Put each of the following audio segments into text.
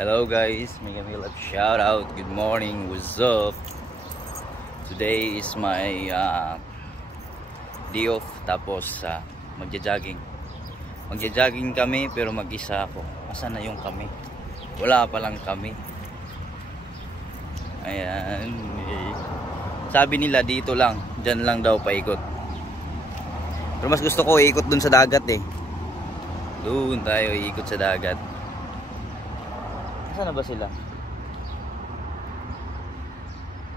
Hello guys, Mega Love shout out. Good morning, what's up? Today is my day off. Tapos magja-jogging. Magja-jogging kami pero mag-isa ako. Asan na yung kami? Wala pa lang kami. Ayan. Sabi nila dito lang, dyan lang daw paikot. Pero mas gusto ko ikot dun sa dagat eh. Doon tayo ikot sa dagat. Saan na ba sila?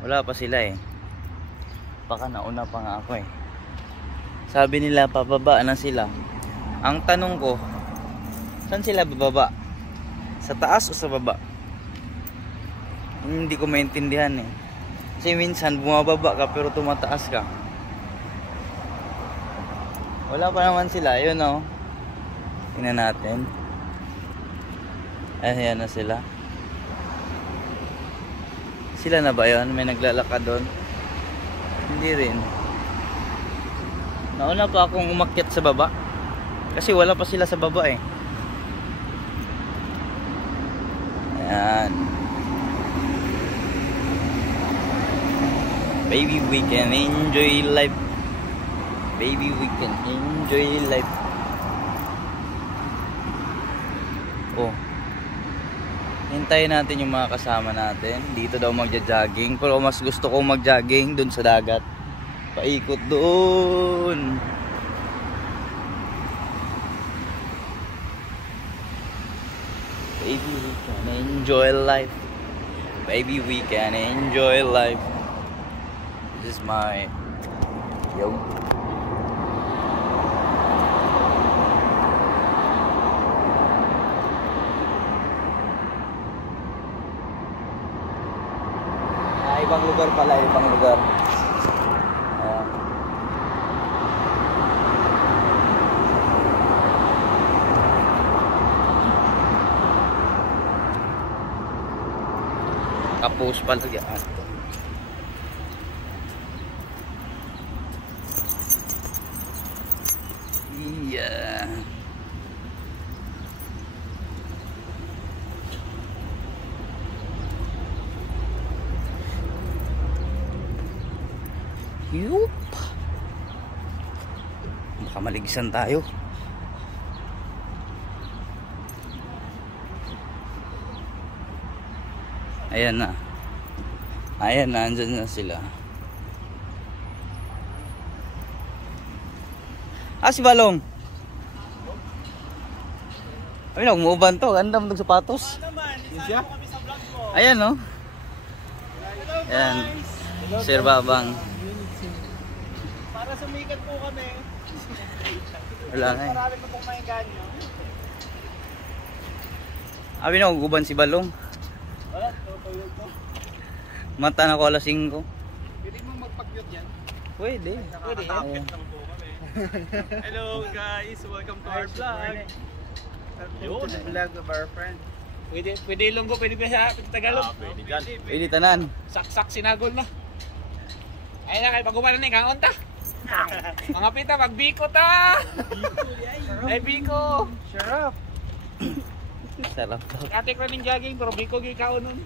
Wala pa sila eh. Baka nauna pa nga ako eh. Sabi nila pababa na sila. Ang tanong ko, saan sila bababa? Sa taas o sa baba? Hindi ko maintindihan eh. Kasi minsan bumababa ka pero tumataas ka. Wala pa naman sila. Yun o. Tingnan natin. Ayan na sila. Sila na ba yun? May naglalakad doon? Hindi rin. Nauna pa akong umakyat sa baba. Kasi wala pa sila sa baba eh. Ayan. Baby, we can enjoy life. Baby, we can enjoy life. Oh. Hintayin natin yung mga kasama natin. Dito daw magja-jogging. Pero mas gusto kong mag-jogging dun sa dagat. Paikot doon. Baby, we can enjoy life. Baby, we can enjoy life. This is my... Yo. Ibang lugar pala, ibang lugar. Ayan. Kapos pala yan. Yeah. Yup. Baka maligisan tayo. Ayan na. Ayan na, andyan na sila. Si Balong. Ay, umuuban to. Ganda mo ng sapatos. Ayan no. Ayan. Sir Babang. Para sumikat po kami. Wala na eh. Marami pa pong maingganyo. Abi na, uguban si Balong. Wala, tutulog to. Mata na ko alas 5. Pwede mo magpag-mute yan? Pwede. Pwede yan. Hello guys, welcome to our vlog. Welcome to the vlog of our friend. Pwede Ilonggo, pwede ba sa Tagalog? Pwede dyan. Pwede tanan. Saksak sinagol na. Ayun na kayo, pag-umanan na yung ta. Mga pita, magbiko ta! Ay, biko! Sarap! Sarap. Kate ko rin jogging, pero biko gikaw nun.